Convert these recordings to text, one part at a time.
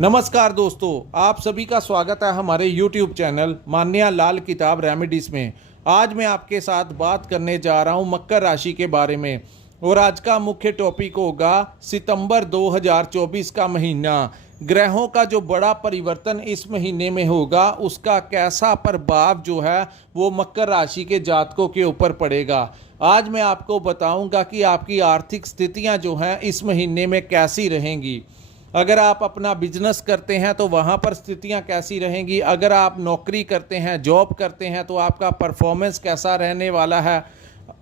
नमस्कार दोस्तों, आप सभी का स्वागत है हमारे YouTube चैनल मान्या लाल किताब रेमेडीज में। आज मैं आपके साथ बात करने जा रहा हूं मकर राशि के बारे में और आज का मुख्य टॉपिक होगा सितंबर 2024 का महीना। ग्रहों का जो बड़ा परिवर्तन इस महीने में होगा उसका कैसा प्रभाव जो है वो मकर राशि के जातकों के ऊपर पड़ेगा। आज मैं आपको बताऊंगा कि आपकी आर्थिक स्थितियां जो हैं इस महीने में कैसी रहेंगी। अगर आप अपना बिजनेस करते हैं तो वहाँ पर स्थितियाँ कैसी रहेंगी, अगर आप नौकरी करते हैं, जॉब करते हैं तो आपका परफॉर्मेंस कैसा रहने वाला है,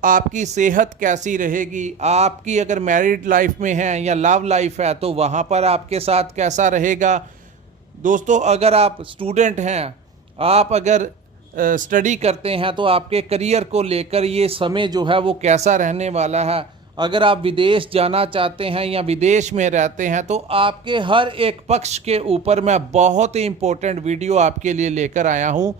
आपकी सेहत कैसी रहेगी, आपकी अगर मैरिड लाइफ में है या लव लाइफ है तो वहाँ पर आपके साथ कैसा रहेगा। दोस्तों, अगर आप स्टूडेंट हैं, आप अगर स्टडी करते हैं तो आपके करियर को लेकर ये समय जो है वो कैसा रहने वाला है। अगर आप विदेश जाना चाहते हैं या विदेश में रहते हैं तो आपके हर एक पक्ष के ऊपर मैं बहुत ही इम्पोर्टेंट वीडियो आपके लिए लेकर आया हूं।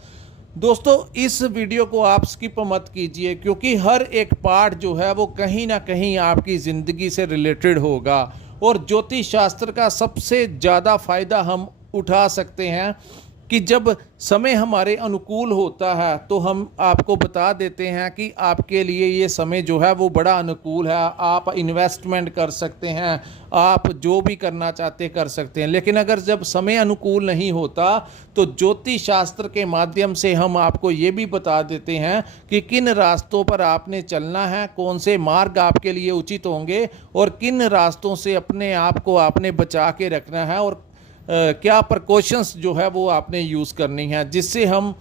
दोस्तों, इस वीडियो को आप स्किप मत कीजिए क्योंकि हर एक पार्ट जो है वो कहीं ना कहीं आपकी ज़िंदगी से रिलेटेड होगा और ज्योतिष शास्त्र का सबसे ज़्यादा फ़ायदा हम उठा सकते हैं कि जब समय हमारे अनुकूल होता है तो हम आपको बता देते हैं कि आपके लिए ये समय जो है वो बड़ा अनुकूल है, आप इन्वेस्टमेंट कर सकते हैं, आप जो भी करना चाहते कर सकते हैं। लेकिन अगर जब समय अनुकूल नहीं होता तो ज्योतिष शास्त्र के माध्यम से हम आपको ये भी बता देते हैं कि किन रास्तों पर आपने चलना है, कौन से मार्ग आपके लिए उचित होंगे और किन रास्तों से अपने आप को आपने बचा के रखना है और क्या प्रिकॉशंस जो है वो आपने यूज़ करनी है, जिससे हम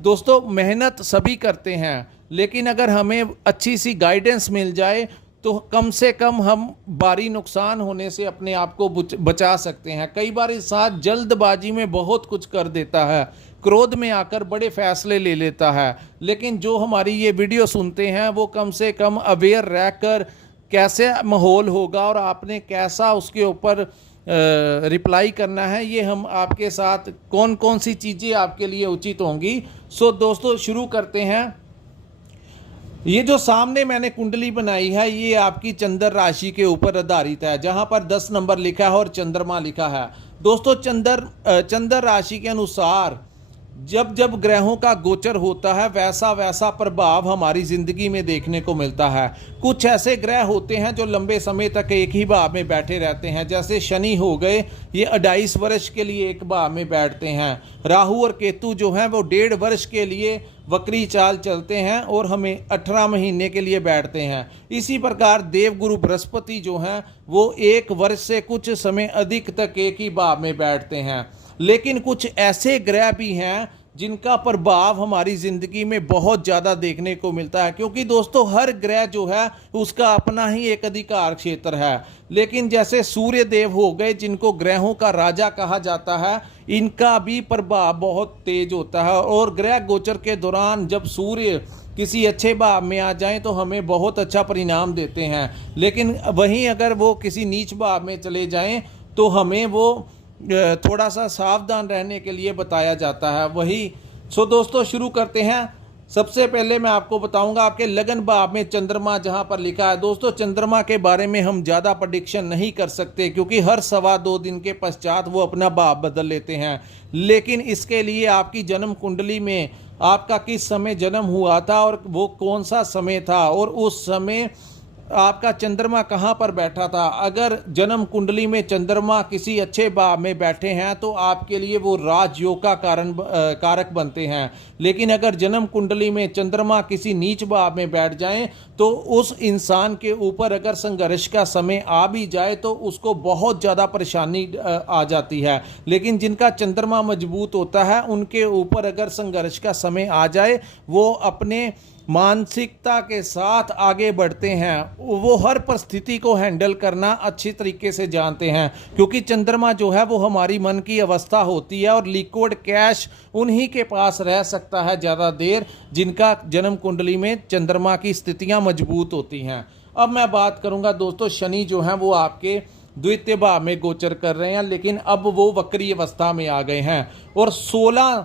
दोस्तों मेहनत सभी करते हैं लेकिन अगर हमें अच्छी सी गाइडेंस मिल जाए तो कम से कम हम भारी नुकसान होने से अपने आप को बचा सकते हैं। कई बार इंसान जल्दबाजी में बहुत कुछ कर देता है, क्रोध में आकर बड़े फैसले ले लेता है, लेकिन जो हमारी ये वीडियो सुनते हैं वो कम से कम अवेयर रहकर कैसे माहौल होगा और आपने कैसा उसके ऊपर रिप्लाई करना है, ये हम आपके साथ कौन कौन सी चीज़ें आपके लिए उचित होंगी। सो दोस्तों, शुरू करते हैं। ये जो सामने मैंने कुंडली बनाई है ये आपकी चंद्र राशि के ऊपर आधारित है, जहां पर 10 नंबर लिखा है और चंद्रमा लिखा है। दोस्तों, चंद्र राशि के अनुसार जब जब ग्रहों का गोचर होता है वैसा वैसा प्रभाव हमारी ज़िंदगी में देखने को मिलता है। कुछ ऐसे ग्रह होते हैं जो लंबे समय तक एक ही भाव में बैठे रहते हैं, जैसे शनि हो गए, ये 28 वर्ष के लिए एक भाव में बैठते हैं। राहु और केतु जो हैं वो 1.5 वर्ष के लिए वक्री चाल चलते हैं और हमें 18 महीने के लिए बैठते हैं। इसी प्रकार देवगुरु बृहस्पति जो हैं वो 1 वर्ष से कुछ समय अधिक तक एक ही भाव में बैठते हैं। लेकिन कुछ ऐसे ग्रह भी हैं जिनका प्रभाव हमारी ज़िंदगी में बहुत ज़्यादा देखने को मिलता है, क्योंकि दोस्तों हर ग्रह जो है उसका अपना ही एक अधिकार क्षेत्र है। लेकिन जैसे सूर्य देव हो गए, जिनको ग्रहों का राजा कहा जाता है, इनका भी प्रभाव बहुत तेज होता है और ग्रह गोचर के दौरान जब सूर्य किसी अच्छे भाव में आ जाएं तो हमें बहुत अच्छा परिणाम देते हैं, लेकिन वहीं अगर वो किसी नीच भाव में चले जाएं तो हमें वो थोड़ा सा सावधान रहने के लिए बताया जाता है। वही सो दोस्तों, शुरू करते हैं। सबसे पहले मैं आपको बताऊंगा आपके लगन भाव में चंद्रमा जहां पर लिखा है। दोस्तों, चंद्रमा के बारे में हम ज़्यादा प्रेडिक्शन नहीं कर सकते क्योंकि हर 2.25 दिन के पश्चात वो अपना भाव बदल लेते हैं, लेकिन इसके लिए आपकी जन्म कुंडली में आपका किस समय जन्म हुआ था और वो कौन सा समय था और उस समय आपका चंद्रमा कहाँ पर बैठा था। अगर जन्म कुंडली में चंद्रमा किसी अच्छे भाव में बैठे हैं तो आपके लिए वो राजयोग का कारक बनते हैं, लेकिन अगर जन्म कुंडली में चंद्रमा किसी नीच भाव में बैठ जाएं तो उस इंसान के ऊपर अगर संघर्ष का समय आ भी जाए तो उसको बहुत ज़्यादा परेशानी आ जाती है। लेकिन जिनका चंद्रमा मजबूत होता है उनके ऊपर अगर संघर्ष का समय आ जाए वो अपने मानसिकता के साथ आगे बढ़ते हैं, वो हर परिस्थिति को हैंडल करना अच्छी तरीके से जानते हैं, क्योंकि चंद्रमा जो है वो हमारी मन की अवस्था होती है और लिक्विड कैश उन्हीं के पास रह सकता है ज़्यादा देर जिनका जन्म कुंडली में चंद्रमा की स्थितियां मजबूत होती हैं। अब मैं बात करूंगा दोस्तों, शनि जो हैं वो आपके द्वितीय भाव में गोचर कर रहे हैं, लेकिन अब वो वक्री अवस्था में आ गए हैं और 16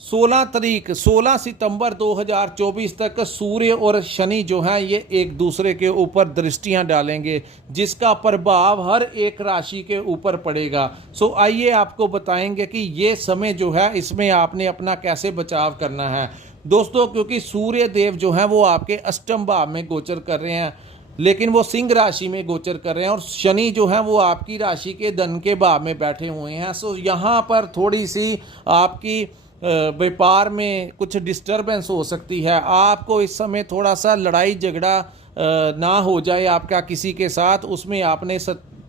16 सितंबर 2024 तक सूर्य और शनि जो हैं ये एक दूसरे के ऊपर दृष्टियां डालेंगे, जिसका प्रभाव हर एक राशि के ऊपर पड़ेगा। आइए आपको बताएंगे कि ये समय जो है इसमें आपने अपना कैसे बचाव करना है दोस्तों। क्योंकि सूर्य देव जो हैं वो आपके अष्टम भाव में गोचर कर रहे हैं, लेकिन वो सिंह राशि में गोचर कर रहे हैं, और शनि जो है वो आपकी राशि के धन के भाव में बैठे हुए हैं। यहाँ पर थोड़ी सी आपकी व्यापार में कुछ डिस्टरबेंस हो सकती है। आपको इस समय थोड़ा सा लड़ाई झगड़ा ना हो जाए आपका किसी के साथ, उसमें आपने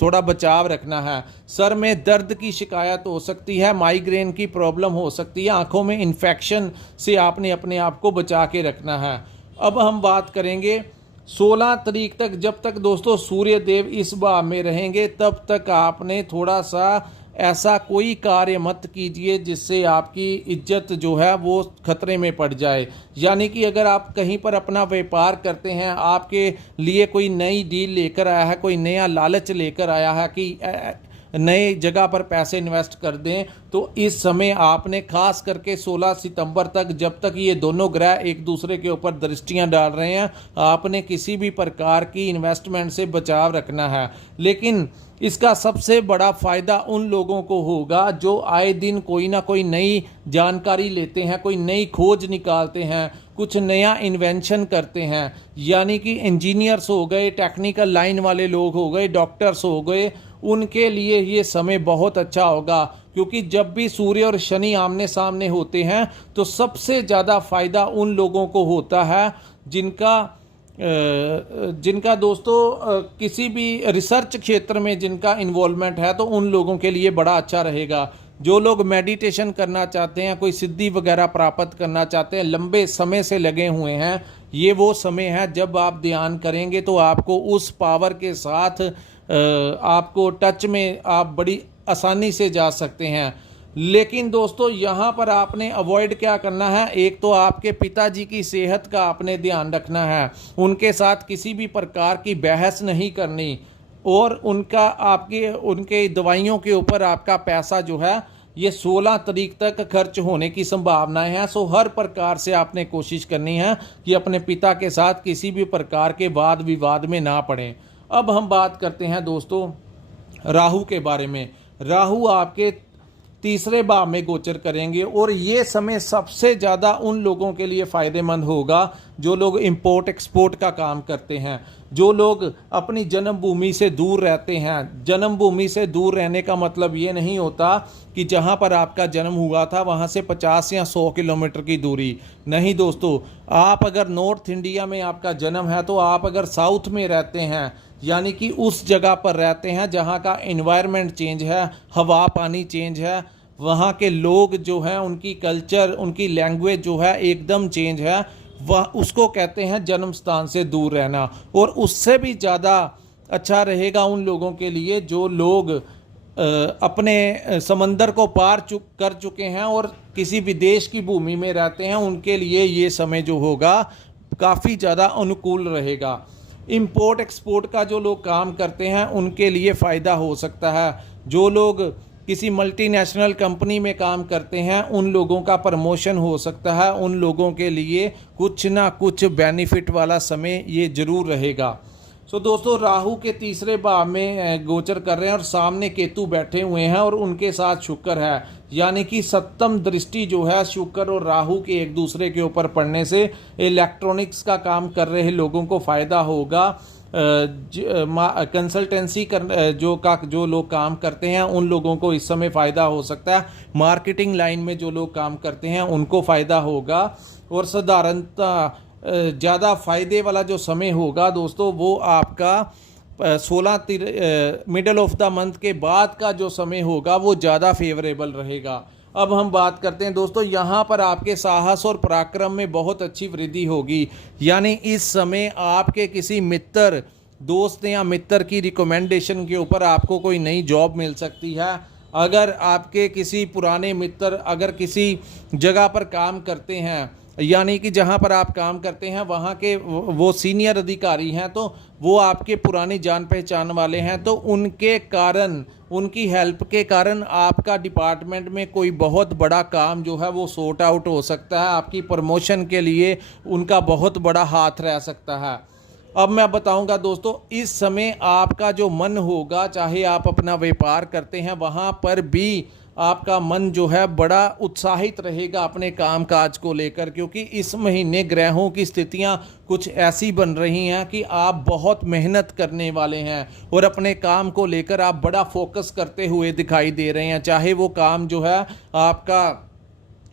थोड़ा बचाव रखना है। सर में दर्द की शिकायत हो सकती है, माइग्रेन की प्रॉब्लम हो सकती है, आंखों में इन्फेक्शन से आपने अपने आप को बचा के रखना है। अब हम बात करेंगे 16 तारीख तक, जब तक दोस्तों सूर्य देव इस भाव में रहेंगे तब तक आपने थोड़ा सा ऐसा कोई कार्य मत कीजिए जिससे आपकी इज्जत जो है वो खतरे में पड़ जाए। यानी कि अगर आप कहीं पर अपना व्यापार करते हैं, आपके लिए कोई नई डील लेकर आया है, कोई नया लालच लेकर आया है कि नए जगह पर पैसे इन्वेस्ट कर दें, तो इस समय आपने खास करके 16 सितंबर तक, जब तक ये दोनों ग्रह एक दूसरे के ऊपर दृष्टियां डाल रहे हैं, आपने किसी भी प्रकार की इन्वेस्टमेंट से बचाव रखना है। लेकिन इसका सबसे बड़ा फ़ायदा उन लोगों को होगा जो आए दिन कोई ना कोई नई जानकारी लेते हैं, कोई नई खोज निकालते हैं, कुछ नया इन्वेंशन करते हैं। यानी कि इंजीनियर्स हो गए, टेक्निकल लाइन वाले लोग हो गए, डॉक्टर्स हो गए, उनके लिए ये समय बहुत अच्छा होगा। क्योंकि जब भी सूर्य और शनि आमने सामने होते हैं तो सबसे ज़्यादा फ़ायदा उन लोगों को होता है जिनका दोस्तों किसी भी रिसर्च क्षेत्र में जिनका इन्वॉल्वमेंट है, तो उन लोगों के लिए बड़ा अच्छा रहेगा। जो लोग मेडिटेशन करना चाहते हैं, कोई सिद्धि वगैरह प्राप्त करना चाहते हैं, लंबे समय से लगे हुए हैं, ये वो समय है जब आप ध्यान करेंगे तो आपको उस पावर के साथ आपको टच में आप बड़ी आसानी से जा सकते हैं। लेकिन दोस्तों यहाँ पर आपने अवॉइड क्या करना है, एक तो आपके पिताजी की सेहत का आपने ध्यान रखना है, उनके साथ किसी भी प्रकार की बहस नहीं करनी, और उनके दवाइयों के ऊपर आपका पैसा जो है ये 16 तारीख तक खर्च होने की संभावनाएं हैं। हर प्रकार से आपने कोशिश करनी है कि अपने पिता के साथ किसी भी प्रकार के वाद विवाद में ना पड़ें। अब हम बात करते हैं दोस्तों राहु के बारे में। राहु आपके तीसरे भाव में गोचर करेंगे, और ये समय सबसे ज़्यादा उन लोगों के लिए फ़ायदेमंद होगा जो लोग इंपोर्ट एक्सपोर्ट का काम करते हैं, जो लोग अपनी जन्मभूमि से दूर रहते हैं। जन्मभूमि से दूर रहने का मतलब ये नहीं होता कि जहाँ पर आपका जन्म हुआ था वहाँ से 50 या 100 किलोमीटर की दूरी नहीं दोस्तों। आप अगर नॉर्थ इंडिया में आपका जन्म है, तो आप अगर साउथ में रहते हैं, यानी कि उस जगह पर रहते हैं जहाँ का एनवायरनमेंट चेंज है, हवा पानी चेंज है, वहाँ के लोग जो हैं उनकी कल्चर, उनकी लैंग्वेज जो है एकदम चेंज है, वह उसको कहते हैं जन्म स्थान से दूर रहना। और उससे भी ज़्यादा अच्छा रहेगा उन लोगों के लिए जो लोग अपने समंदर को पार कर चुके हैं और किसी विदेश की भूमि में रहते हैं, उनके लिए ये समय जो होगा काफ़ी ज़्यादा अनुकूल रहेगा। इंपोर्ट एक्सपोर्ट का जो लोग काम करते हैं उनके लिए फ़ायदा हो सकता है। जो लोग किसी मल्टीनेशनल कंपनी में काम करते हैं उन लोगों का प्रमोशन हो सकता है, उन लोगों के लिए कुछ ना कुछ बेनिफिट वाला समय ये ज़रूर रहेगा। दोस्तों राहु के तीसरे भाव में गोचर कर रहे हैं और सामने केतु बैठे हुए हैं और उनके साथ शुक्र है, यानी कि सप्तम दृष्टि जो है शुक्र और राहु के एक दूसरे के ऊपर पड़ने से इलेक्ट्रॉनिक्स का काम कर रहे लोगों को फ़ायदा होगा। कंसल्टेंसी जो लोग काम करते हैं उन लोगों को इस समय फ़ायदा हो सकता है। मार्केटिंग लाइन में जो लोग काम करते हैं उनको फ़ायदा होगा। और साधारणतः ज़्यादा फ़ायदे वाला जो समय होगा दोस्तों वो आपका 16 मिडल ऑफ द मंथ के बाद का जो समय होगा वो ज़्यादा फेवरेबल रहेगा। अब हम बात करते हैं दोस्तों, यहाँ पर आपके साहस और पराक्रम में बहुत अच्छी वृद्धि होगी। यानी इस समय आपके किसी मित्र, दोस्त या मित्र की रिकमेंडेशन के ऊपर आपको कोई नई जॉब मिल सकती है। अगर आपके किसी पुराने मित्र अगर किसी जगह पर काम करते हैं, यानी कि जहां पर आप काम करते हैं वहां के वो सीनियर अधिकारी हैं, तो वो आपके पुरानी जान पहचान वाले हैं, तो उनके कारण, उनकी हेल्प के कारण आपका डिपार्टमेंट में कोई बहुत बड़ा काम जो है वो सॉर्ट आउट हो सकता है। आपकी प्रमोशन के लिए उनका बहुत बड़ा हाथ रह सकता है। अब मैं बताऊंगा दोस्तों, इस समय आपका जो मन होगा, चाहे आप अपना व्यापार करते हैं वहाँ पर भी आपका मन जो है बड़ा उत्साहित रहेगा अपने कामकाज को लेकर, क्योंकि इस महीने ग्रहों की स्थितियां कुछ ऐसी बन रही हैं कि आप बहुत मेहनत करने वाले हैं और अपने काम को लेकर आप बड़ा फोकस करते हुए दिखाई दे रहे हैं। चाहे वो काम जो है आपका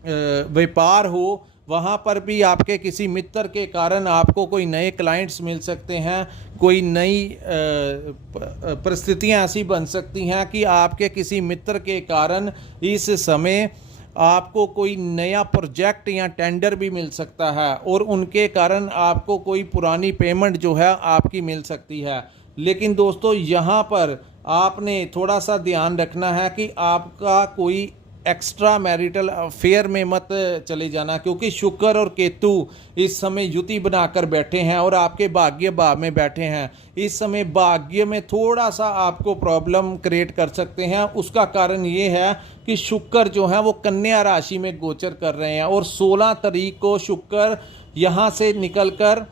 व्यापार हो, वहाँ पर भी आपके किसी मित्र के कारण आपको कोई नए क्लाइंट्स मिल सकते हैं, कोई नई परिस्थितियाँ ऐसी बन सकती हैं कि आपके किसी मित्र के कारण इस समय आपको कोई नया प्रोजेक्ट या टेंडर भी मिल सकता है और उनके कारण आपको कोई पुरानी पेमेंट जो है आपकी मिल सकती है। लेकिन दोस्तों यहाँ पर आपने थोड़ा सा ध्यान रखना है कि आपका कोई एक्स्ट्रा मैरिटल अफेयर में मत चले जाना, क्योंकि शुक्र और केतु इस समय युति बनाकर बैठे हैं और आपके भाग्य भाव में बैठे हैं। इस समय भाग्य में थोड़ा सा आपको प्रॉब्लम क्रिएट कर सकते हैं। उसका कारण ये है कि शुक्र जो है वो कन्या राशि में गोचर कर रहे हैं और 16 तारीख को शुक्र यहाँ से निकलकर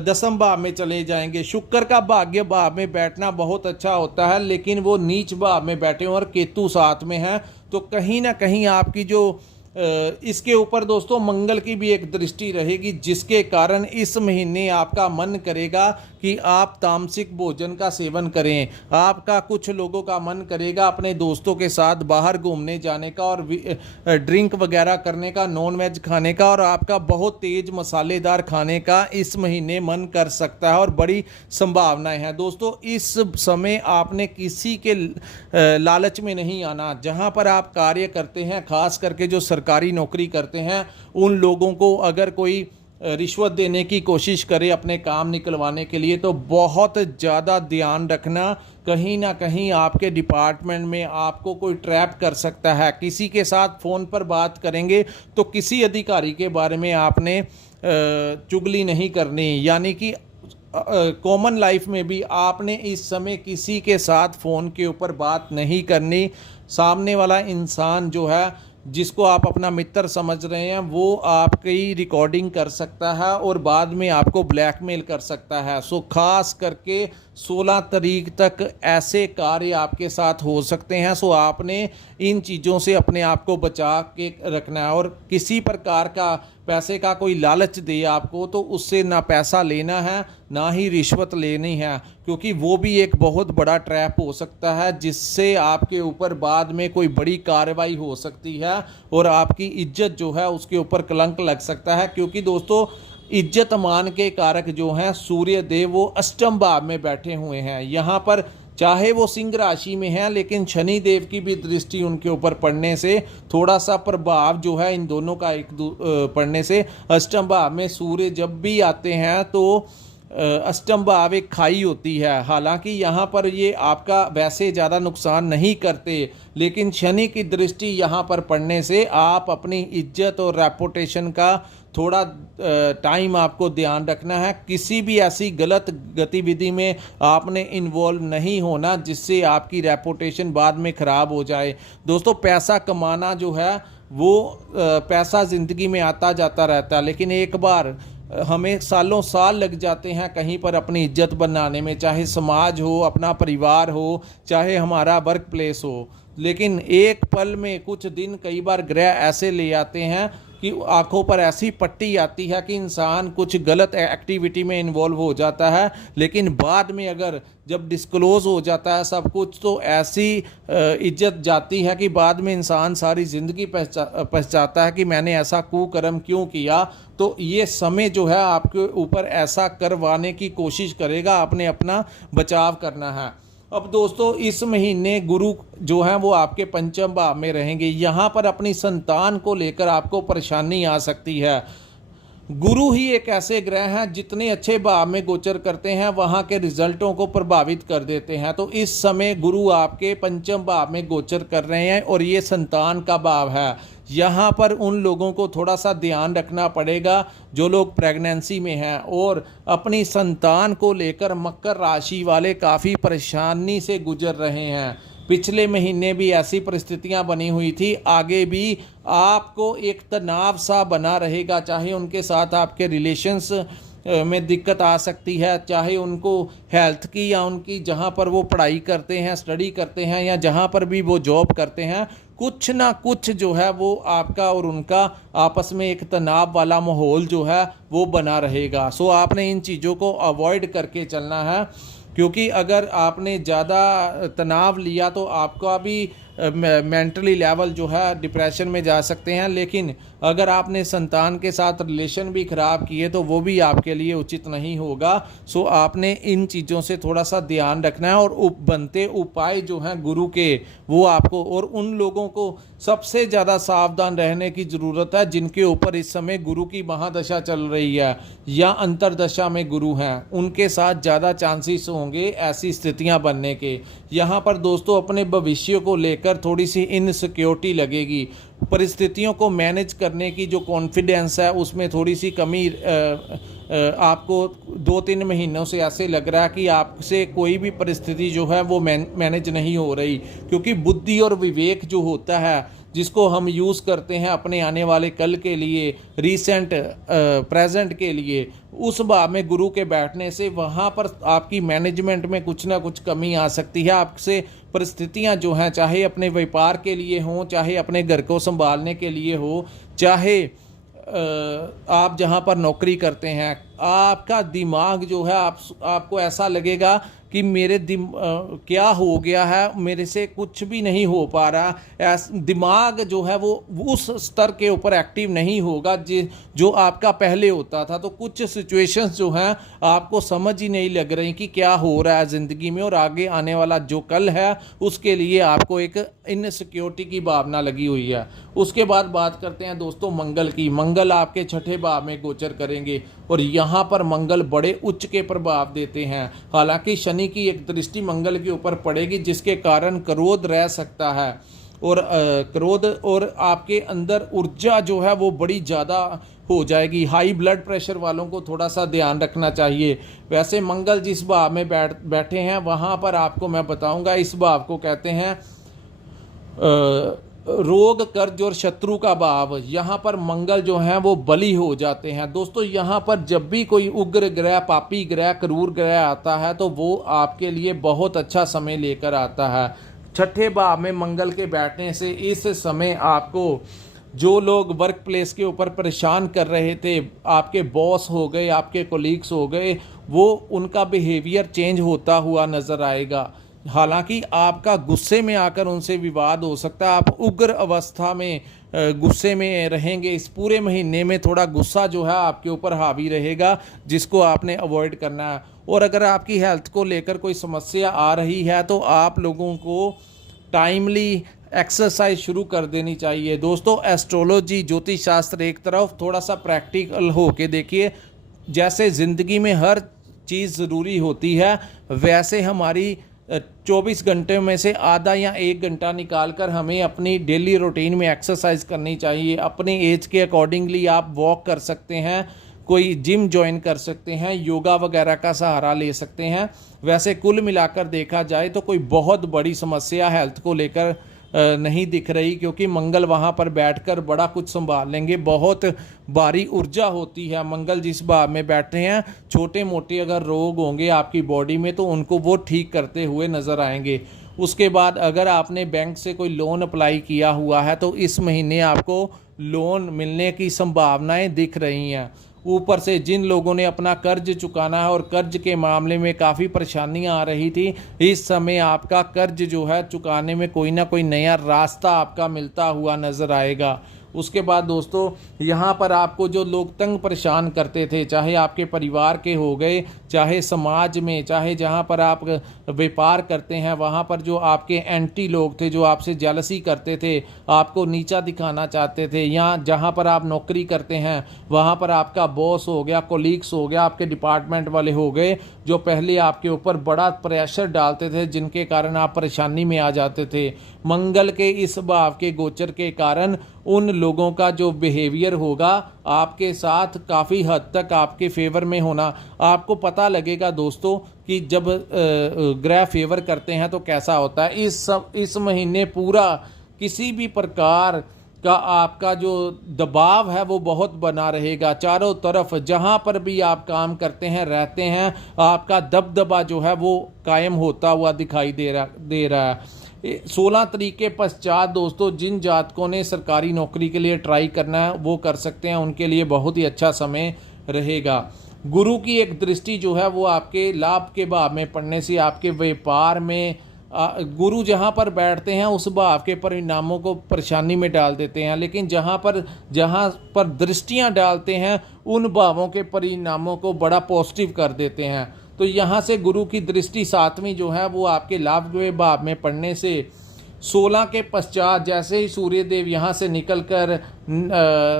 दसम भाव में चले जाएंगे। शुक्र का भाग्य भाव में बैठना बहुत अच्छा होता है, लेकिन वो नीच भाव में बैठे और केतु साथ में है, तो कहीं ना कहीं आपकी जो इसके ऊपर दोस्तों मंगल की भी एक दृष्टि रहेगी, जिसके कारण इस महीने आपका मन करेगा कि आप तामसिक भोजन का सेवन करें। आपका कुछ लोगों का मन करेगा अपने दोस्तों के साथ बाहर घूमने जाने का और ड्रिंक वगैरह करने का, नॉन वेज खाने का, और आपका बहुत तेज मसालेदार खाने का इस महीने मन कर सकता है और बड़ी संभावनाएं हैं। दोस्तों इस समय आपने किसी के लालच में नहीं आना। जहां पर आप कार्य करते हैं, खास करके जो सरकारी नौकरी करते हैं, उन लोगों को अगर कोई रिश्वत देने की कोशिश करे अपने काम निकलवाने के लिए, तो बहुत ज़्यादा ध्यान रखना। कहीं ना कहीं आपके डिपार्टमेंट में आपको कोई ट्रैप कर सकता है। किसी के साथ फ़ोन पर बात करेंगे तो किसी अधिकारी के बारे में आपने चुगली नहीं करनी, यानी कि कॉमन लाइफ में भी आपने इस समय किसी के साथ फ़ोन के ऊपर बात नहीं करनी। सामने वाला इंसान जो है, जिसको आप अपना मित्र समझ रहे हैं, वो आपकी रिकॉर्डिंग कर सकता है और बाद में आपको ब्लैकमेल कर सकता है। सो खास करके 16 तारीख तक ऐसे कार्य आपके साथ हो सकते हैं। सो आपने इन चीज़ों से अपने आप को बचा के रखना है और किसी प्रकार का पैसे का कोई लालच दे आपको तो उससे ना पैसा लेना है ना ही रिश्वत लेनी है, क्योंकि वो भी एक बहुत बड़ा ट्रैप हो सकता है, जिससे आपके ऊपर बाद में कोई बड़ी कार्रवाई हो सकती है और आपकी इज्जत जो है उसके ऊपर कलंक लग सकता है। क्योंकि दोस्तों इज्जत मान के कारक जो हैं सूर्य देव, वो अष्टम भाव में बैठे हुए हैं। यहाँ पर चाहे वो सिंह राशि में है, लेकिन शनि देव की भी दृष्टि उनके ऊपर पड़ने से थोड़ा सा प्रभाव जो है इन दोनों का एक पड़ने से, अष्टम भाव में सूर्य जब भी आते हैं तो अष्टम भाव एक खाई होती है। हालांकि यहाँ पर ये आपका वैसे ज़्यादा नुकसान नहीं करते, लेकिन शनि की दृष्टि यहाँ पर पड़ने से आप अपनी इज्जत और रेपुटेशन का थोड़ा टाइम आपको ध्यान रखना है। किसी भी ऐसी गलत गतिविधि में आपने इन्वॉल्व नहीं होना जिससे आपकी रेपुटेशन बाद में ख़राब हो जाए। दोस्तों पैसा कमाना जो है वो पैसा ज़िंदगी में आता जाता रहता है, लेकिन एक बार हमें सालों साल लग जाते हैं कहीं पर अपनी इज्जत बनाने में, चाहे समाज हो, अपना परिवार हो, चाहे हमारा वर्क प्लेस हो। लेकिन एक पल में कुछ दिन कई बार ग्रह ऐसे ले आते हैं कि आंखों पर ऐसी पट्टी आती है कि इंसान कुछ गलत एक्टिविटी में इन्वॉल्व हो जाता है, लेकिन बाद में अगर जब डिस्क्लोज हो जाता है सब कुछ, तो ऐसी इज्जत जाती है कि बाद में इंसान सारी ज़िंदगी पछताता है कि मैंने ऐसा कुकर्म क्यों किया। तो ये समय जो है आपके ऊपर ऐसा करवाने की कोशिश करेगा, आपने अपना बचाव करना है। अब दोस्तों इस महीने गुरु जो हैं वो आपके पंचम भाव में रहेंगे। यहाँ पर अपनी संतान को लेकर आपको परेशानी आ सकती है। गुरु ही एक ऐसे ग्रह हैं जितने अच्छे भाव में गोचर करते हैं वहां के रिजल्टों को प्रभावित कर देते हैं। तो इस समय गुरु आपके पंचम भाव में गोचर कर रहे हैं और ये संतान का भाव है। यहाँ पर उन लोगों को थोड़ा सा ध्यान रखना पड़ेगा जो लोग प्रेगनेंसी में हैं और अपनी संतान को लेकर मकर राशि वाले काफ़ी परेशानी से गुजर रहे हैं। पिछले महीने भी ऐसी परिस्थितियां बनी हुई थी, आगे भी आपको एक तनाव सा बना रहेगा, चाहे उनके साथ आपके रिलेशंस में दिक्कत आ सकती है, चाहे उनको हेल्थ की या उनकी जहां पर वो पढ़ाई करते हैं, स्टडी करते हैं या जहां पर भी वो जॉब करते हैं, कुछ ना कुछ जो है वो आपका और उनका आपस में एक तनाव वाला माहौल जो है वो बना रहेगा। सो आपने इन चीज़ों को अवॉइड करके चलना है, क्योंकि अगर आपने ज़्यादा तनाव लिया तो आपका भी मेंटली लेवल जो है डिप्रेशन में जा सकते हैं। लेकिन अगर आपने संतान के साथ रिलेशन भी ख़राब किए तो वो भी आपके लिए उचित नहीं होगा। सो आपने इन चीज़ों से थोड़ा सा ध्यान रखना है और बनते उपाय जो हैं गुरु के वो आपको, और उन लोगों को सबसे ज़्यादा सावधान रहने की ज़रूरत है जिनके ऊपर इस समय गुरु की महादशा चल रही है या अंतरदशा में गुरु हैं, उनके साथ ज़्यादा चांसेस होंगे ऐसी स्थितियां बनने के। यहाँ पर दोस्तों अपने भविष्य को लेकर थोड़ी सी इनसिक्योरिटी लगेगी, परिस्थितियों को मैनेज करने की जो कॉन्फिडेंस है उसमें थोड़ी सी कमी आपको 2-3 महीनों से ऐसे लग रहा है कि आपसे कोई भी परिस्थिति जो है वो मैनेज नहीं हो रही, क्योंकि बुद्धि और विवेक जो होता है जिसको हम यूज़ करते हैं अपने आने वाले कल के लिए, रीसेंट प्रेजेंट के लिए, उस भाव में गुरु के बैठने से वहाँ पर आपकी मैनेजमेंट में कुछ ना कुछ कमी आ सकती है। आपसे परिस्थितियाँ जो हैं, चाहे अपने व्यापार के लिए हों, चाहे अपने घर को संभालने के लिए हो, चाहे आप जहाँ पर नौकरी करते हैं, आपका दिमाग जो है आपको ऐसा लगेगा कि मेरे क्या हो गया है, मेरे से कुछ भी नहीं हो पा रहा। दिमाग जो है वो उस स्तर के ऊपर एक्टिव नहीं होगा जो आपका पहले होता था। तो कुछ सिचुएशंस जो हैं आपको समझ ही नहीं लग रही कि क्या हो रहा है ज़िंदगी में, और आगे आने वाला जो कल है उसके लिए आपको एक इनसिक्योरिटी की भावना लगी हुई है। उसके बाद बात करते हैं दोस्तों मंगल की। मंगल आपके छठे भाव में गोचर करेंगे और यहाँ पर मंगल बड़े उच्च के प्रभाव देते हैं। हालांकि शनि की एक दृष्टि मंगल के ऊपर पड़ेगी जिसके कारण क्रोध रह सकता है, और क्रोध और आपके अंदर ऊर्जा जो है वो बड़ी ज़्यादा हो जाएगी। हाई ब्लड प्रेशर वालों को थोड़ा सा ध्यान रखना चाहिए। वैसे मंगल जिस भाव में बैठे हैं वहाँ पर आपको मैं बताऊंगा, इस भाव को कहते हैं रोग, कर्ज और शत्रु का भाव। यहाँ पर मंगल जो हैं वो बली हो जाते हैं। दोस्तों यहाँ पर जब भी कोई उग्र ग्रह, पापी ग्रह, क्रूर ग्रह आता है तो वो आपके लिए बहुत अच्छा समय लेकर आता है। छठे भाव में मंगल के बैठने से इस समय आपको जो लोग वर्क प्लेस के ऊपर परेशान कर रहे थे, आपके बॉस हो गए, आपके कोलीग्स हो गए, वो उनका बिहेवियर चेंज होता हुआ नज़र आएगा। हालांकि आपका गुस्से में आकर उनसे विवाद हो सकता है, आप उग्र अवस्था में गुस्से में रहेंगे। इस पूरे महीने में थोड़ा गुस्सा जो है आपके ऊपर हावी रहेगा, जिसको आपने अवॉइड करना है। और अगर आपकी हेल्थ को लेकर कोई समस्या आ रही है तो आप लोगों को टाइमली एक्सरसाइज शुरू कर देनी चाहिए। दोस्तों एस्ट्रोलॉजी, ज्योतिष शास्त्र एक तरफ, थोड़ा सा प्रैक्टिकल होके देखिए। जैसे ज़िंदगी में हर चीज़ ज़रूरी होती है, वैसे हमारी 24 घंटे में से आधा या 1 घंटा निकालकर हमें अपनी डेली रूटीन में एक्सरसाइज करनी चाहिए। अपने एज के अकॉर्डिंगली आप वॉक कर सकते हैं, कोई जिम ज्वाइन कर सकते हैं, योगा वगैरह का सहारा ले सकते हैं। वैसे कुल मिलाकर देखा जाए तो कोई बहुत बड़ी समस्या हेल्थ को लेकर नहीं दिख रही, क्योंकि मंगल वहाँ पर बैठकर बड़ा कुछ संभाल लेंगे। बहुत भारी ऊर्जा होती है मंगल जिस भाव में बैठे हैं। छोटे मोटे अगर रोग होंगे आपकी बॉडी में तो उनको वो ठीक करते हुए नज़र आएंगे। उसके बाद अगर आपने बैंक से कोई लोन अप्लाई किया हुआ है तो इस महीने आपको लोन मिलने की संभावनाएं दिख रही हैं। ऊपर से जिन लोगों ने अपना कर्ज चुकाना है और कर्ज के मामले में काफ़ी परेशानियां आ रही थी, इस समय आपका कर्ज जो है चुकाने में कोई ना कोई नया रास्ता आपका मिलता हुआ नज़र आएगा। उसके बाद दोस्तों यहाँ पर आपको जो लोग तंग परेशान करते थे, चाहे आपके परिवार के हो गए, चाहे समाज में, चाहे जहाँ पर आप व्यापार करते हैं वहाँ पर जो आपके एंटी लोग थे, जो आपसे जेलसी करते थे, आपको नीचा दिखाना चाहते थे, या जहाँ पर आप नौकरी करते हैं वहाँ पर आपका बॉस हो गया, कोलीग्स हो गया, आपके डिपार्टमेंट वाले हो गए, जो पहले आपके ऊपर बड़ा प्रेशर डालते थे, जिनके कारण आप परेशानी में आ जाते थे, मंगल के इस भाव के गोचर के कारण उन लोगों का जो बिहेवियर होगा आपके साथ काफ़ी हद तक आपके फेवर में होना आपको पता लगेगा दोस्तों, कि जब ग्रह फेवर करते हैं तो कैसा होता है। इस महीने पूरा किसी भी प्रकार का आपका जो दबाव है वो बहुत बना रहेगा। चारों तरफ जहां पर भी आप काम करते हैं रहते हैं, आपका दबदबा जो है वो कायम होता हुआ दिखाई दे रहा है। 16 तारीख के पश्चात दोस्तों जिन जातकों ने सरकारी नौकरी के लिए ट्राई करना है वो कर सकते हैं, उनके लिए बहुत ही अच्छा समय रहेगा। गुरु की एक दृष्टि जो है वो आपके लाभ के भाव में पड़ने से आपके व्यापार में गुरु जहाँ पर बैठते हैं उस भाव के परिणामों को परेशानी में डाल देते हैं, लेकिन जहाँ पर दृष्टियाँ डालते हैं उन भावों के परिणामों को बड़ा पॉजिटिव कर देते हैं। तो यहाँ से गुरु की दृष्टि 7वीं जो है वो आपके लाभ के भाव में पड़ने से 16 के पश्चात जैसे ही सूर्य देव यहाँ से निकलकर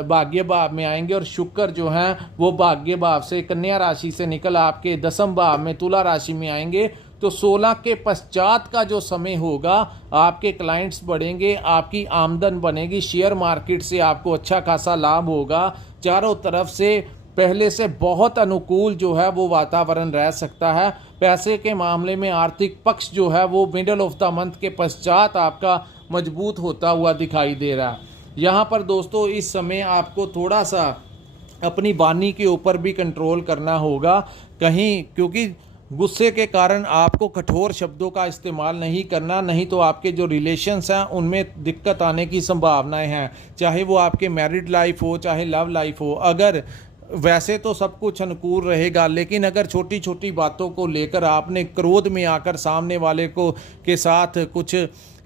भाग्य भाव में आएंगे और शुक्र जो हैं वो भाग्य भाव से कन्या राशि से निकल आपके 10वें भाव में तुला राशि में आएंगे, तो 16 के पश्चात का जो समय होगा आपके क्लाइंट्स बढ़ेंगे, आपकी आमदन बनेगी, शेयर मार्केट से आपको अच्छा खासा लाभ होगा। चारों तरफ से पहले से बहुत अनुकूल जो है वो वातावरण रह सकता है। पैसे के मामले में आर्थिक पक्ष जो है वो मिडल ऑफ द मंथ के पश्चात आपका मजबूत होता हुआ दिखाई दे रहा है। यहाँ पर दोस्तों इस समय आपको थोड़ा सा अपनी वाणी के ऊपर भी कंट्रोल करना होगा कहीं, क्योंकि गुस्से के कारण आपको कठोर शब्दों का इस्तेमाल नहीं करना, नहीं तो आपके जो रिलेशंस हैं उनमें दिक्कत आने की संभावनाएं हैं, चाहे वो आपके मैरिड लाइफ हो चाहे लव लाइफ हो। अगर वैसे तो सब कुछ अनुकूल रहेगा, लेकिन अगर छोटी छोटी बातों को लेकर आपने क्रोध में आकर सामने वाले को के साथ कुछ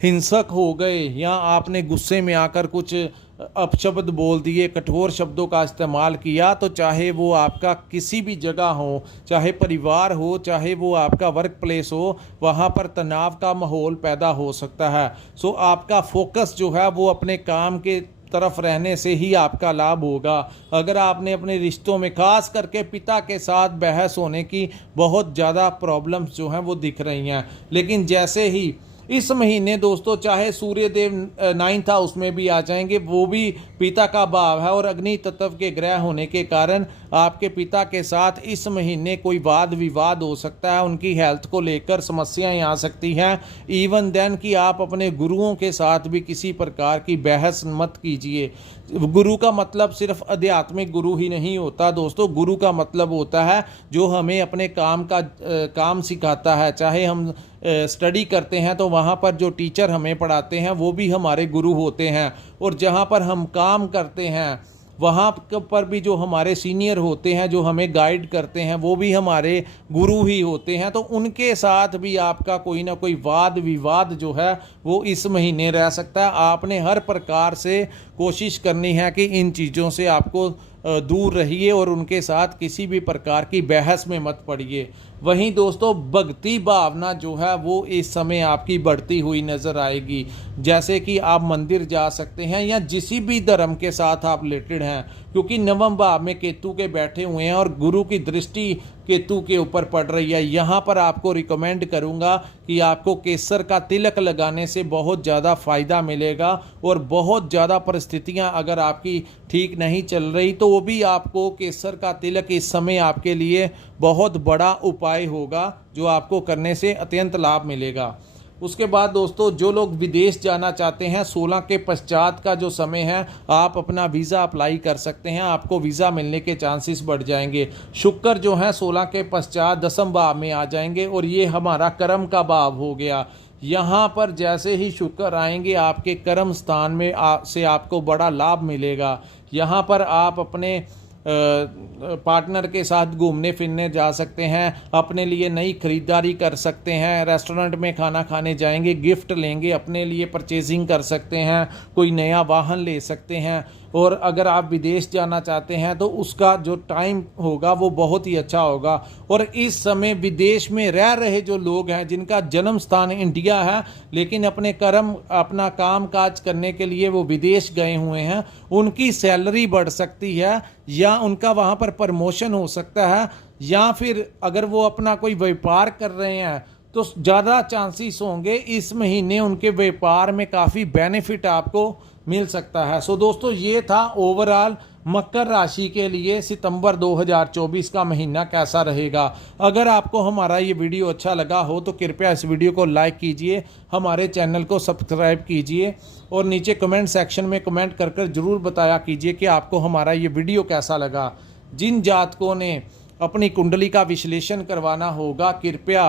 हिंसक हो गए या आपने गुस्से में आकर कुछ अपशब्द बोल दिए, कठोर शब्दों का इस्तेमाल किया, तो चाहे वो आपका किसी भी जगह हो, चाहे परिवार हो चाहे वो आपका वर्क प्लेस हो, वहाँ पर तनाव का माहौल पैदा हो सकता है। सो आपका फोकस जो है वो अपने काम के तरफ रहने से ही आपका लाभ होगा। अगर आपने अपने रिश्तों में खास करके पिता के साथ बहस होने की बहुत ज़्यादा प्रॉब्लम्स जो हैं वो दिख रही हैं, लेकिन जैसे ही इस महीने दोस्तों चाहे सूर्य देव 9th हाउस में भी आ जाएंगे, वो भी पिता का भाव है और अग्नि तत्व के ग्रह होने के कारण आपके पिता के साथ इस महीने कोई वाद विवाद हो सकता है, उनकी हेल्थ को लेकर समस्याएं आ सकती हैं। इवन देन कि आप अपने गुरुओं के साथ भी किसी प्रकार की बहस मत कीजिए। गुरु का मतलब सिर्फ आध्यात्मिक गुरु ही नहीं होता दोस्तों, गुरु का मतलब होता है जो हमें अपने काम सिखाता है। चाहे हम स्टडी करते हैं तो वहाँ पर जो टीचर हमें पढ़ाते हैं वो भी हमारे गुरु होते हैं, और जहाँ पर हम काम करते हैं वहाँ पर भी जो हमारे सीनियर होते हैं जो हमें गाइड करते हैं वो भी हमारे गुरु ही होते हैं। तो उनके साथ भी आपका कोई ना कोई वाद विवाद जो है वो इस महीने रह सकता है। आपने हर प्रकार से कोशिश करनी है कि इन चीज़ों से आपको दूर रहिए और उनके साथ किसी भी प्रकार की बहस में मत पड़िए। वहीं दोस्तों भक्ति भावना जो है वो इस समय आपकी बढ़ती हुई नज़र आएगी, जैसे कि आप मंदिर जा सकते हैं या जिस भी धर्म के साथ आप रिलेटेड हैं, क्योंकि 9वें भाव में केतु के बैठे हुए हैं और गुरु की दृष्टि केतु के ऊपर पड़ रही है। यहाँ पर आपको रिकमेंड करूँगा कि आपको केसर का तिलक लगाने से बहुत ज़्यादा फ़ायदा मिलेगा, और बहुत ज़्यादा परिस्थितियाँ अगर आपकी ठीक नहीं चल रही तो वो भी आपको केसर का तिलक इस समय आपके लिए बहुत बड़ा उपाय होगा, जो आपको करने से अत्यंत लाभ मिलेगा। उसके बाद दोस्तों जो लोग विदेश जाना चाहते हैं 16 के पश्चात का जो समय है आप अपना वीज़ा अप्लाई कर सकते हैं, आपको वीज़ा मिलने के चांसेस बढ़ जाएंगे। शुक्र जो है 16 के पश्चात 10वें भाव में आ जाएंगे और ये हमारा कर्म का भाव हो गया। यहाँ पर जैसे ही शुक्र आएंगे आपके कर्म स्थान में से आपको बड़ा लाभ मिलेगा। यहाँ पर आप अपने पार्टनर के साथ घूमने फिरने जा सकते हैं, अपने लिए नई खरीदारी कर सकते हैं, रेस्टोरेंट में खाना खाने जाएंगे, गिफ्ट लेंगे, अपने लिए परचेजिंग कर सकते हैं, कोई नया वाहन ले सकते हैं। और अगर आप विदेश जाना चाहते हैं तो उसका जो टाइम होगा वो बहुत ही अच्छा होगा। और इस समय विदेश में रह रहे जो लोग हैं, जिनका जन्म स्थान इंडिया है लेकिन अपना काम काज करने के लिए वो विदेश गए हुए हैं, उनकी सैलरी बढ़ सकती है या उनका वहाँ पर प्रमोशन हो सकता है, या फिर अगर वो अपना कोई व्यापार कर रहे हैं तो ज़्यादा चांसेस होंगे इस महीने उनके व्यापार में काफ़ी बेनिफिट आपको मिल सकता है। सो दोस्तों, ये था ओवरऑल मकर राशि के लिए सितंबर 2024 का महीना कैसा रहेगा। अगर आपको हमारा ये वीडियो अच्छा लगा हो तो कृपया इस वीडियो को लाइक कीजिए, हमारे चैनल को सब्सक्राइब कीजिए और नीचे कमेंट सेक्शन में कमेंट कर कर ज़रूर बताया कीजिए कि आपको हमारा ये वीडियो कैसा लगा। जिन जातकों ने अपनी कुंडली का विश्लेषण करवाना होगा, कृपया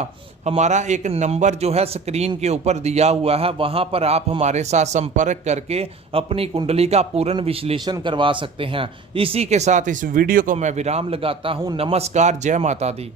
हमारा एक नंबर जो है स्क्रीन के ऊपर दिया हुआ है, वहां पर आप हमारे साथ संपर्क करके अपनी कुंडली का पूर्ण विश्लेषण करवा सकते हैं। इसी के साथ इस वीडियो को मैं विराम लगाता हूं। नमस्कार, जय माता दी।